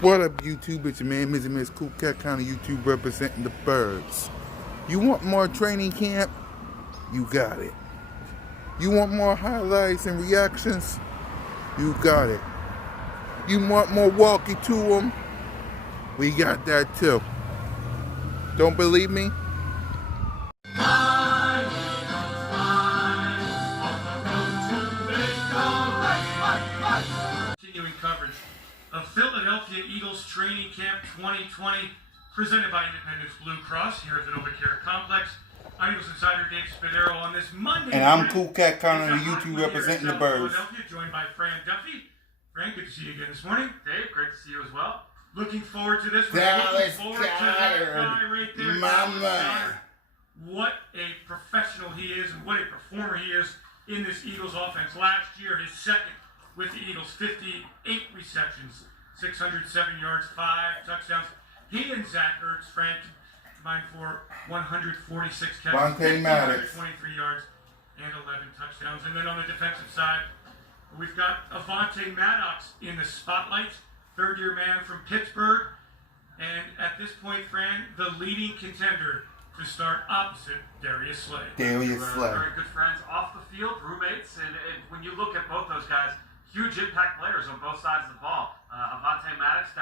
What up, YouTube? It's your man, Mizzy Miz Cool Cat County YouTube representing the birds. You want more training camp? You got it. You want more highlights and reactions? You got it. You want more walkie to them? We got that too. Don't believe me? Continuing coverage of Philadelphia Eagles Training Camp 2020, presented by Independence Blue Cross here at the NovaCare Complex. I'm Eagles Insider Dave Spadaro on this Monday. And I'm Cool Cat County YouTube representing the birds. Philadelphia, joined by Fran Duffy. Fran, good to see you again this morning. Dave, great to see you as well. Looking forward to this. Dallas Looking forward to that guy right there. Mama. What a professional he is and what a performer he is in this Eagles offense. Last year, his second with the Eagles, 58 receptions, 607 yards, 5 touchdowns. He and Zach Ertz, Frank, combined for 146 catches, 23 yards, and 11 touchdowns. And then on the defensive side, we've got Avonte Maddox in the spotlight, third-year man from Pittsburgh. And at this point, Fran, the leading contender to start opposite Darius Slay. Darius Slay. Very good friends off the field, roommates. And when you look at both those guys, huge impact players on both sides of the ball. Avonte Maddox,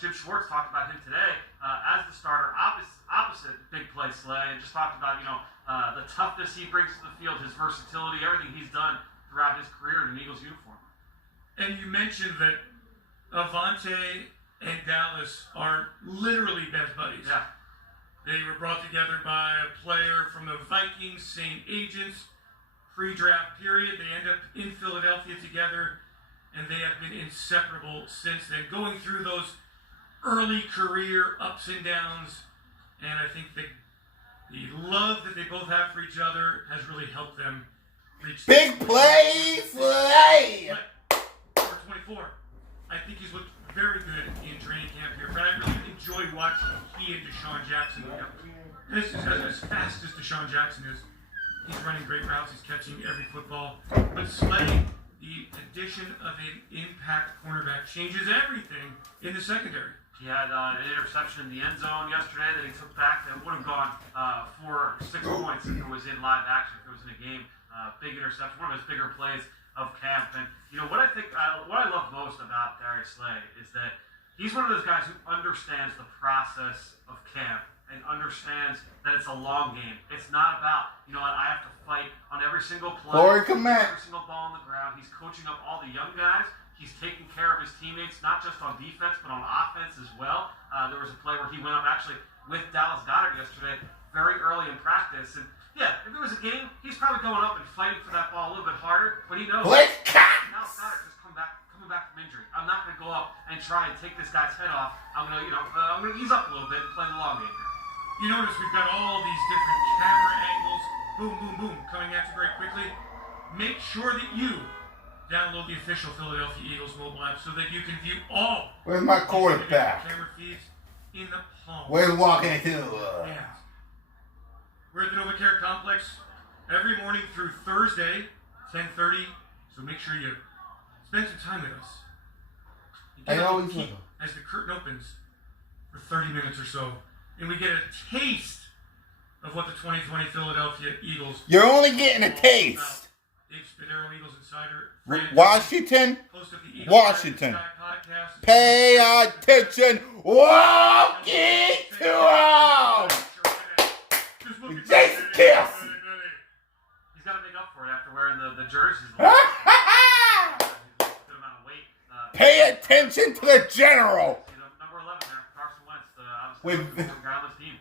Jim Schwartz talked about him today as the starter opposite big play Slay, and just talked about the toughness he brings to the field, his versatility, everything he's done throughout his career in an Eagles uniform. And you mentioned that Avonte and Dallas are literally best buddies. Yeah. They were brought together by a player from the Vikings, same agents, pre-draft period. They end up in Philadelphia together, and they have been inseparable since then, going through those early career ups and downs. And I think the love that they both have for each other has really helped them reach Big play, Slay! Number 24. I think he's looked very good in training camp here. But I really enjoy watching he and Deshaun Jackson. As fast as Deshaun Jackson is, he's running great routes. He's catching every football. But Slay, the addition of an impact cornerback changes everything in the secondary. He had an interception in the end zone yesterday that he took back that would have gone for 6 points if it was in live action, if it was in a game. Big interception, one of his bigger plays of camp. And what I love most about Darius Slay is that he's one of those guys who understands the process of camp and understands that it's a long game. It's not about, I have to fight on every single play, every single ball on the ground. He's coaching up all the young guys. He's taking care of his teammates, not just on defense, but on offense as well. There was a play where he went up actually with Dallas Goedert yesterday, very early in practice. And yeah, if it was a game, he's probably going up and fighting for that ball a little bit harder, but he knows Dallas Goedert just coming back from injury. I'm not going to go up and try and take this guy's head off. I'm going to ease up a little bit and play the long game here. You notice we've got all these different camera angles, boom, boom, boom, coming at you very quickly. Make sure that you download the official Philadelphia Eagles mobile app so that you can view all. Where's my quarterback? Camera feeds in the palm. Where's walking into? Yeah. We're at the NovaCare Complex every morning through Thursday, 10:30. So make sure you spend some time with us. I always peek as the curtain opens for 30 minutes or so, and we get a taste of what the 2020 Philadelphia Eagles. You're only getting a taste. Dave Spadaro, Eagles Insider. Washington. Washington. Pay attention. Walking to him. Jason Kiss. He's got to make up for it after wearing the jerseys. Good amount of weight. Pay attention to the general. Number 11 there, Carson Wentz, With guy on this team.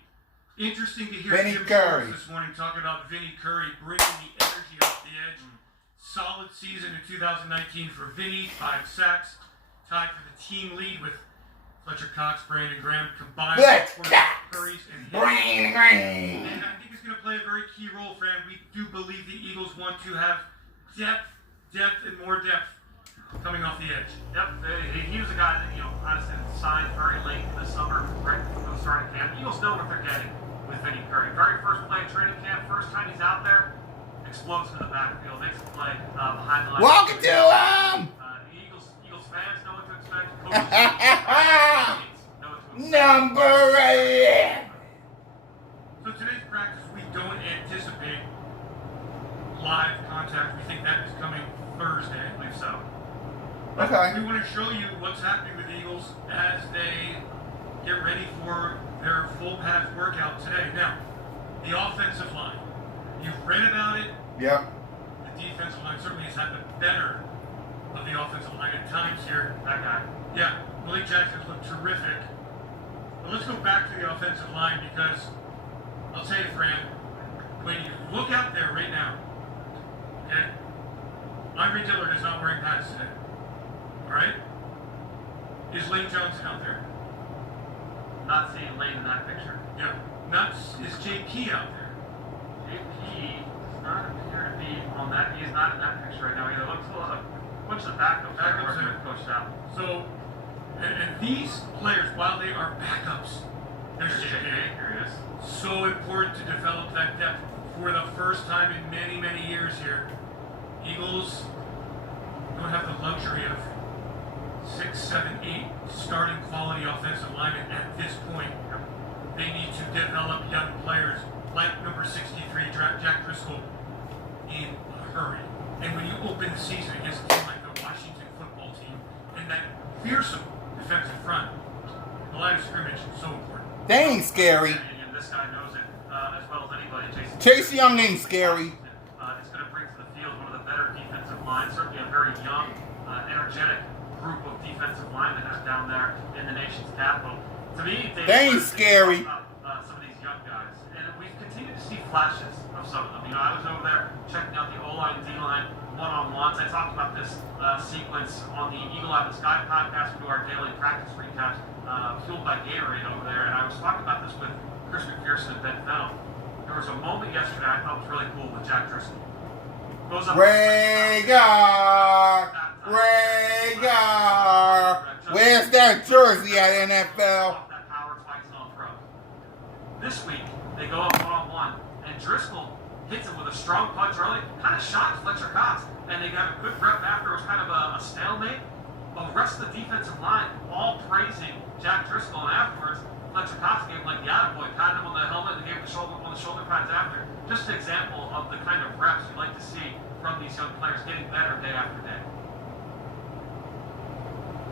Interesting to hear Vinny Jim Curry Schwartz this morning talking about Vinny Curry bringing the energy off the edge. Solid season in 2019 for Vinny, 5 sacks, tied for the team lead with Fletcher Cox, Brandon Graham combined. Curry's and Brandon Graham. And I think it's going to play a very key role, Fran. We do believe the Eagles want to have depth, and more depth coming off the edge. Yep, he was a guy that, honestly signed very late this summer, right before the start of camp. The Eagles know what they're getting with Vinny Curry. Very first play of training camp, first time he's out there, explodes in the backfield, makes a play behind the line. Walk it to him! The Eagles fans know what to expect. Number 8. So today's practice, we don't anticipate live contact. We think that is coming Thursday. I believe so. But Okay. we want to show you what's happening with the Eagles as they get ready for their full path workout today. Now, the offensive line. You've read about it. Yep. The defensive line certainly has had the better of the offensive line at times here. That guy. Yeah, Malik Jackson's looked terrific. But let's go back to the offensive line because I'll tell you, Fran, when you look out there right now, okay, Andre Dillard is not wearing pads today. All right? Is Lane Johnson out there? Not seeing Lane in that picture. Yeah. Not is JP out there? JP does not appear to be on that. He is not in that picture right now either. Looks like a bunch of the backups are working with Coach Sal. So, and these players, while they are backups, there's JP. Here he is. So important to develop that depth for the first time in many, many years here. Eagles don't have the luxury of 6, 7, 8 starting quality offensive linemen at this point. They need to develop young players like number 63, Jack Driscoll, in a hurry. And when you open the season against a team like the Washington football team and that fearsome defensive front, the line of scrimmage is so important. They ain't scary. And this guy knows it as well as anybody. Chase Young ain't scary. It's going to bring to the field one of the better defensive lines, certainly a very young, energetic group of defensive linemen that's down there in the nation's capital. To me, They ain't scary. Some of these young guys, and we've continued to see flashes of some of them. You know, I was over there checking out the O-line, D-line one-on-ones. I talked about this sequence on the Eagle Eye in the Sky podcast. We do our daily practice recaps, fueled by Gatorade over there, and I was talking about this with Chris McPherson and Ben Fennell. There was a moment yesterday I thought was really cool with Jack Driscoll. Goes up Rhaegar! Rhaegar! Where's that jersey at, NFL? That power twice on pro. This week, they go up one-on-one, and Driscoll hits him with a strong punch early, kind of shocked Fletcher Cox, and they got a good rep after. It was kind of a stalemate. But the rest of the defensive line all praising Jack Driscoll, and afterwards, Fletcher Cox gave him like the attaboy, patted him on the helmet, and gave him the shoulder pads after. Just an example of the kind of reps you like to see from these young players getting better day after day.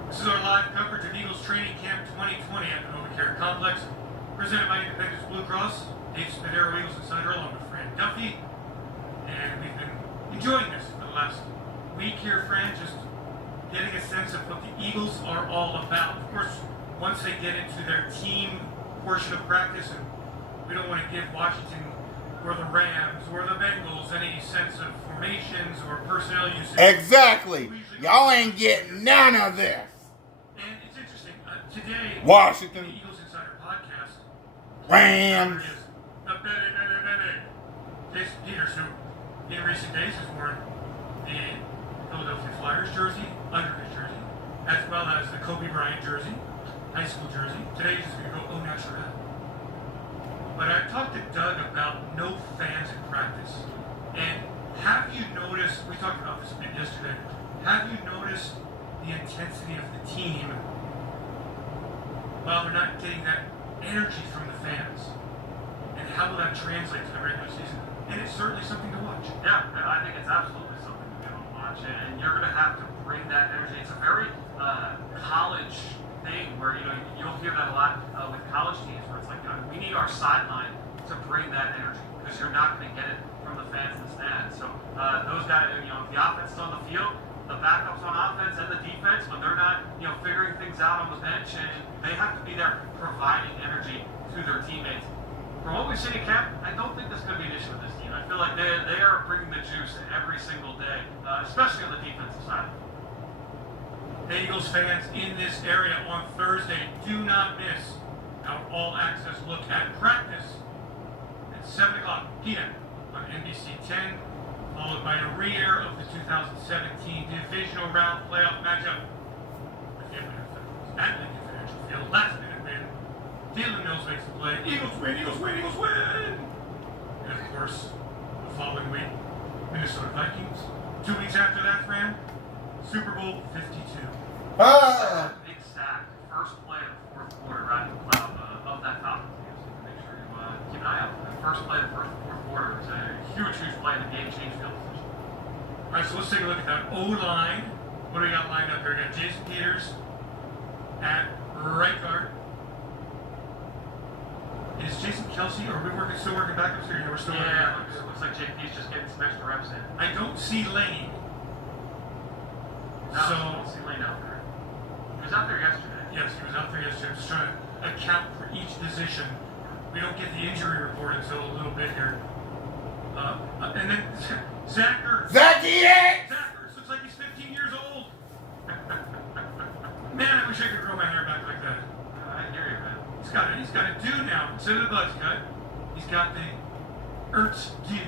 This is our live coverage of Eagles Training Camp 2020 at the NovaCare Complex, presented by Independence Blue Cross, Dave Spadero, Eagles Insider, along with Fran Duffy. And we've been enjoying this for the last week here, Fran, just getting a sense of what the Eagles are all about. Of course, once they get into their team portion of practice, and we don't want to give Washington or the Rams or the Bengals any sense of formations or personnel usage. Exactly. Y'all ain't getting none of this. And it's interesting. Today, Washington. the Eagles Insider podcast, Rams. is Jason Peters, who in recent days has worn the Philadelphia Flyers jersey under his jersey, as well as the Kobe Bryant jersey, high school jersey. Today he's just going to go au naturel. But I talked to Doug about no fans in practice. And have you noticed, we talked about this a bit yesterday, have you noticed the intensity of the team while they're not getting that energy from the fans? And how will that translate to the regular season? And it's certainly something to watch. Yeah, I think it's absolutely something to be able to watch, and you're going to have to bring that energy. It's a very college thing where you'll hear that a lot with college teams, where it's like we need our sideline to bring that energy because you're not going to get it from the fans in the stands. So those guys, if the offense is on the field, the backups on offense and the defense, when they're not figuring things out on the bench, and they have to be there providing energy to their teammates. From what we've seen in camp, I don't think that's going to be an issue with this team. I feel like they are bringing the juice every single day, especially on the defensive side. The Eagles fans in this area on Thursday, do not miss our all-access look at practice at 7 o'clock p.m. on NBC 10, followed by a re-air of the 2017 divisional round playoff matchup with the Atlanta Falcons at Lincoln Financial Field. Last-minute win. Jalen Mills makes the play. Eagles win, Eagles win, Eagles win! And of course, the following week, Minnesota Vikings. 2 weeks after that, Fran, Super Bowl 52. Ah! Big right, so let's take a look at that O-line. What do we got lined up here? We got Jason Peters at right guard. Is Jason Kelsey, or are we still working backups here? Yeah, we're still working Yeah, backups. it looks like JP's just getting some extra reps in. I don't see Lane. No, I don't see Lane out there. He was out there yesterday. Yes, he was out there yesterday. I'm just trying to account for each position. We don't get the injury report until a little bit here. And then Zach Ertz. Zachy X! Zach Ertz looks like he's 15 years old. Man, I wish I could grow my hair back like that. I hear you, man. He's got a do now. Instead of the buzz cut, he's got the Ertz do.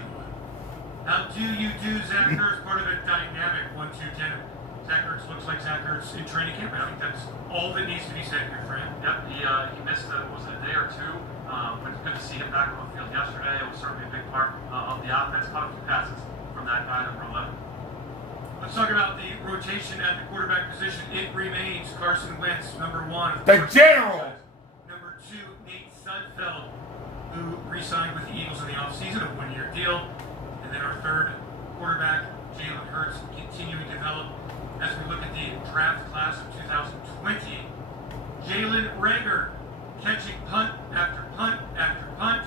How do you do, Zach Ertz? Part of a dynamic 1-2 tandem. Zach Ertz looks like Zach Ertz in training camp. I think that's all that needs to be said here, friend. Yep, he missed was it a day or two, but it's good to see him back on the field yesterday. It was certainly a big part of the offense. Caught a few passes from that guy, number 11. Let's talk about the rotation at the quarterback position. It remains Carson Wentz, number 1. The general! Number 2, Nate Sudfeld, who re-signed with the Eagles in the offseason, a 1-year deal. And then our third quarterback, Jalen Hurts, continuing to develop as we look at the draft class of 2020. Jalen Reagor catching punt after punt after punt.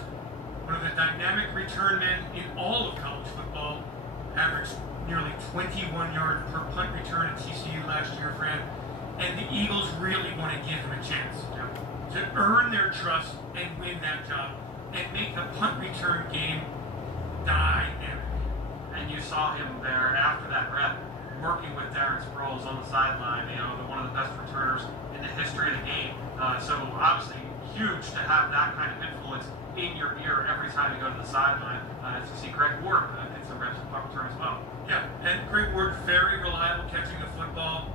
One of the dynamic return men in all of college football. Averaged nearly 21 yards per punt return at TCU last year, Fran. And the Eagles really want to give him a chance to earn their trust and win that job and make the punt return game dynamic. And you saw him there after that rep, working with Darren Sproles on the sideline, one of the best returners in the history of the game. So obviously huge to have that kind of influence in your ear every time you go to the sideline. As you see Greg Ward in some reps of punt return as well. Yeah, and Greg Ward, very reliable catching the football.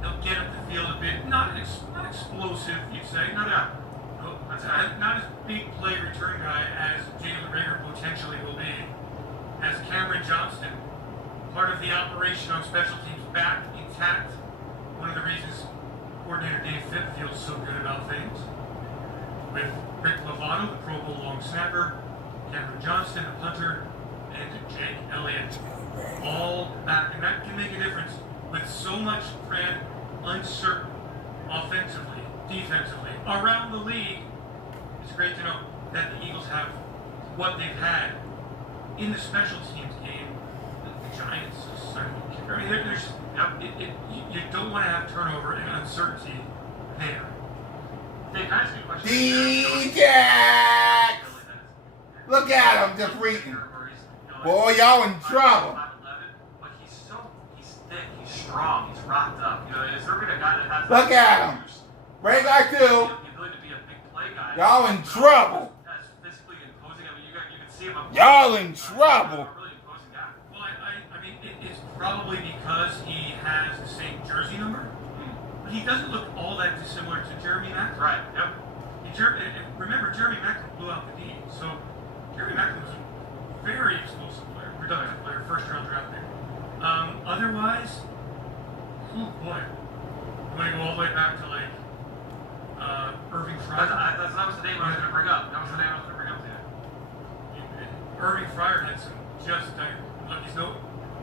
He'll get up the field a bit, not explosive, you'd say. Not as big play return guy as Jalen Reagor potentially will be. As Cameron Johnston, part of the operation on special teams, back intact. One of the reasons coordinator Dave Fitt feels so good about things. With Rick Lovato, the Pro Bowl long snapper, Cameron Johnston, the punter, and Jake Elliott, all back. And that can make a difference with so much, Fran, uncertain offensively, defensively, around the league. It's great to know that the Eagles have what they've had in the special teams game. The Giants, I mean, you don't want to have turnover and uncertainty there. Dave, can I ask you a question? D-Jax! Look at him, just reading. Boy, y'all in trouble. But he's thick, he's strong, he's rocked up. Is there a guy that has Look at him. Radar 2. The ability to be a big play guy. Y'all in trouble. That's physically imposing. I mean, you can see him up. Y'all in trouble. A really imposing guy. Well, I mean, it's probably because he has the same jersey number. But he doesn't look all that dissimilar to Jeremy Maclin. Right. Yep. Remember, Jeremy Maclin blew out the knee. So Jeremy Maclin was a very explosive player, productive player, first-round draft pick. Otherwise, oh boy, you want to go all the way back to like Irving Fryer. That was the name I was going to bring up. That was the name I was going to bring up to you. Irving Fryer had some look.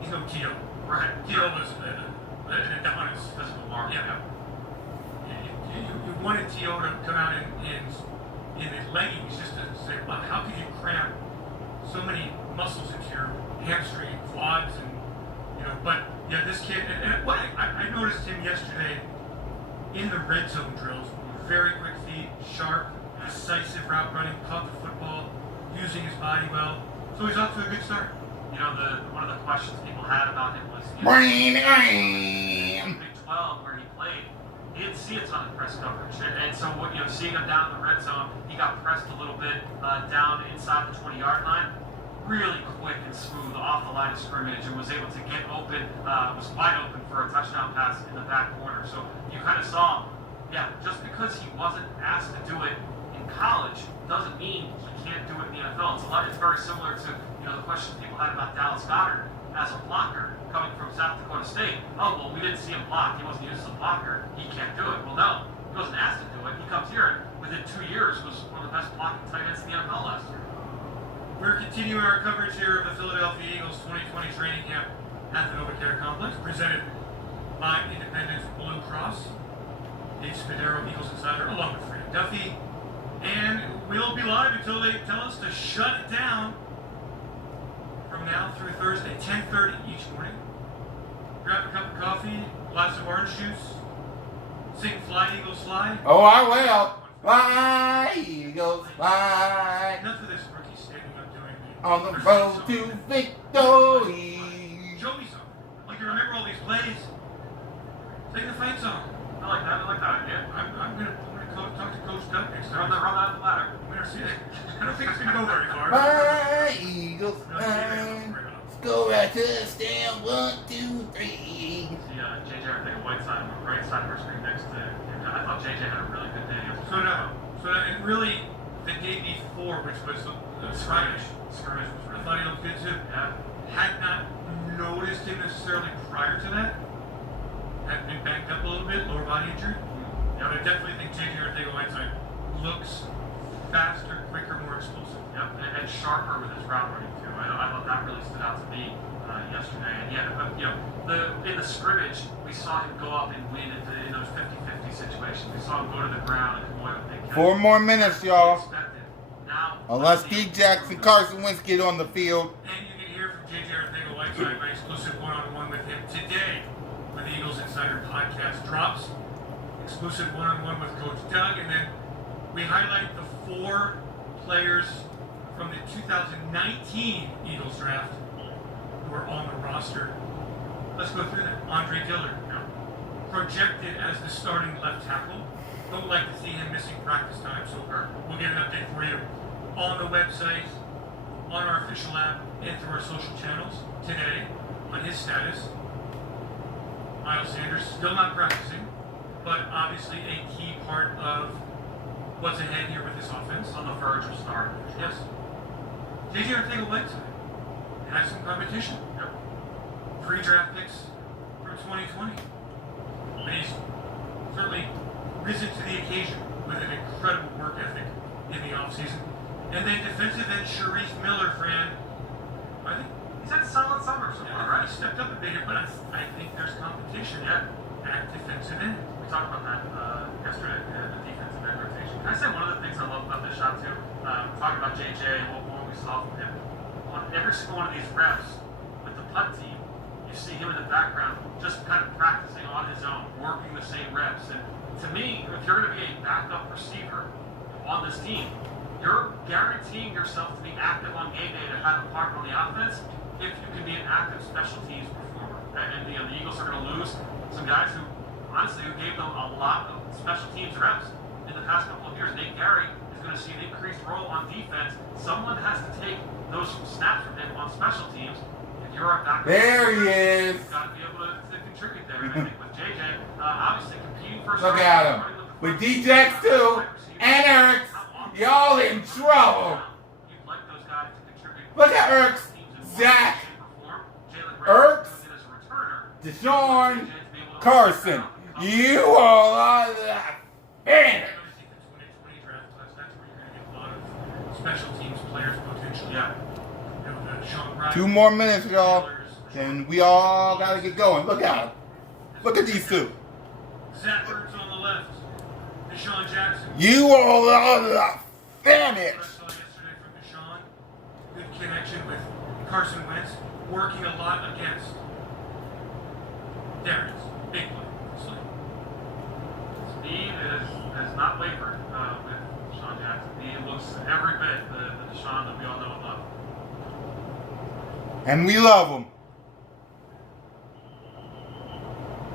He's no T.O. Right. T.O. was an Adonis. Physical mark. Yeah. You wanted T.O. to come out in his leggings just to say, well, how could you cram so many muscles into your hamstring, quads, and but yeah, this kid. And what I noticed him yesterday in the red zone drills. Very quick feet, sharp, decisive route running, caught the football, using his body well. So he's off to a good start. One of the questions people had about him was Brain. Big 12 where he played. He didn't see a ton of press coverage, and so seeing him down in the red zone, he got pressed a little bit down inside the 20-yard line. Really quick and smooth off the line of scrimmage, and was able to get open, was wide open for a touchdown pass in the back corner. So you kind of saw, just because he wasn't asked to do it in college doesn't mean he can't do it in the NFL. It's very similar to the question people had about Dallas Goedert as a blocker coming from South Dakota State. Oh, well, we didn't see him block. He wasn't used as a blocker. He can't do it. Well, no, he wasn't asked to do it. He comes here and within 2 years was one of the best blocking tight ends in the NFL last year. We're continuing our coverage here of the Philadelphia Eagles 2020 training camp. at the NovaCare Complex, presented by Independence Blue Cross. Dave Spadaro, Eagles Insider, along with Freddie Duffy. And we'll be live until they tell us to shut it down from now through Thursday, 10:30 each morning. Grab a cup of coffee, glass of orange juice, sing Fly Eagles Fly. Oh, I will. Fly, Eagles, fly. Enough of this rookie standing up doing the On the road to victory. Joey song. Like you remember all these plays. Sing the fight song. I like that idea. I'm gonna talk to Coach Doug next Run time. that the ladder. I'm gonna see it. I don't think it's gonna go very far. Fly, Eagles, No, fly. bring it up. Score a touchdown, 1, 2, 3. See JJ Arcega Whiteside on the right side of our screen next to him. I thought JJ had a really good day. And really, the day before, which was the skirmish was I really, I thought he looked good too. Yeah. Had not noticed him necessarily prior to that. Had been banged up a little bit, lower body injury. But I definitely think JJ Arcega Whiteside looks faster, quicker, more explosive. Yep, and sharper with his route running too. I thought that really stood out to me yesterday. And in the scrimmage, we saw him go up and win in those 50-50 situations. We saw him go to the ground and come away with big catches. 4 more minutes, y'all. Expected. Now, Unless D. Jackson, Carson Wentz get on the field. And you can hear from JJ Arcega Whiteside, my exclusive one-on-one with him today when the Eagles Insider podcast drops. Exclusive one-on-one with Coach Doug, and then we highlight the 4 players from the 2019 Eagles draft who are on the roster. Let's go through them. Andre Dillard, projected as the starting left tackle. Don't like to see him missing practice time, so we'll get an update for you on the website, on our official app, and through our social channels today on his status. Miles Sanders still not practicing, but obviously a key part of what's ahead here with this offense. on the verge of starting. Yes. JJ Arcega Whiteside has some competition. Yep. 3 draft picks from 2020. But he's certainly risen to the occasion with an incredible work ethic in the offseason. And then defensive end Sharice Miller, Fran. I think He's had a solid summer so far, right? he stepped up a bit here, but I think there's competition Yeah. at defensive end. We talked about that yesterday, the defensive end rotation. Can I say one of the things I love about this shot too? Talking about JJ and what we saw from him. On every single one of these reps with the punt team, you see him in the background just kind of practicing on his own, working the same reps. And to me, if you're going to be a backup receiver on this team, you're guaranteeing yourself to be active on game day to have a part on the offense if you can be an active special teams performer. And the Eagles are going to lose some guys who, honestly, who gave them a lot of special teams reps in the past couple of years. Nate Gary is going to see an increased role on defense. Someone has to take those snaps from him on special teams. If you're a backup, There he is. you've got to be able to contribute there. And I think with JJ, obviously competing for a Look starting at him. running the With football, D-Jax too. wide receiver, And Ertz. how often Y'all in trouble. you'd like those guys to contribute. Look at Ertz. Zach. Ertz. Deshaun. Carson. You all are the finish. Special teams players potentially. Yeah. You know, the Sean Bryant, 2 more minutes, y'all. Taylor's, And we all got to get going. Look at them. Look at these 2. Zach Ertz on the left. Deshaun Jackson. You all are the finish. What I saw yesterday from Deshaun. Good connection with Carson Wentz. Working a lot against Darius. Big play. obviously. Speed has not wavered with Deshaun Jackson. He looks every bit the Deshaun that we all know and love. And we love them.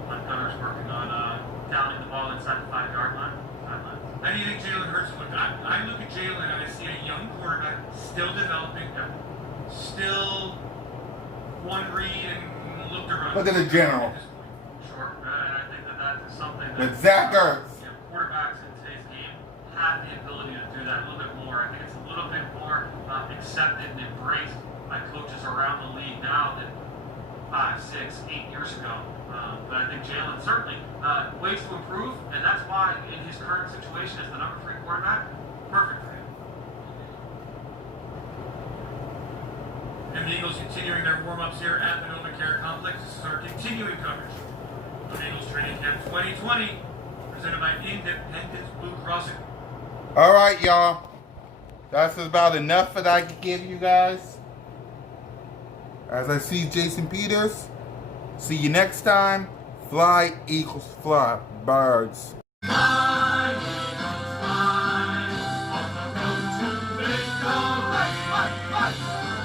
Montgomery's working on downing the ball inside the 5-yard line. How do you think Jalen Hurts will look? I look at Jalen and I see a young quarterback still developing, still one read and look to run. Look at the general. At this point. Sure. And I think that is something that With Zach Ertz. quarterbacks in today's game have the ability to do that a little bit more. I think it's a little bit more accepted and embraced by coaches around the league now than 5, 6, 8 years ago. But I think Jalen certainly ways to improve, and that's why in his current situation as the number 3 quarterback, perfect for him. And the Eagles continuing their warm-ups here at the NovaCare Healthcare Complex. This is our continuing coverage of Eagles Training Camp 2020, presented by Independence Blue Crossing. All right, y'all. That's about enough that I can give you guys. As I see Jason Peters, see you next time. Fly, Eagles, fly, birds.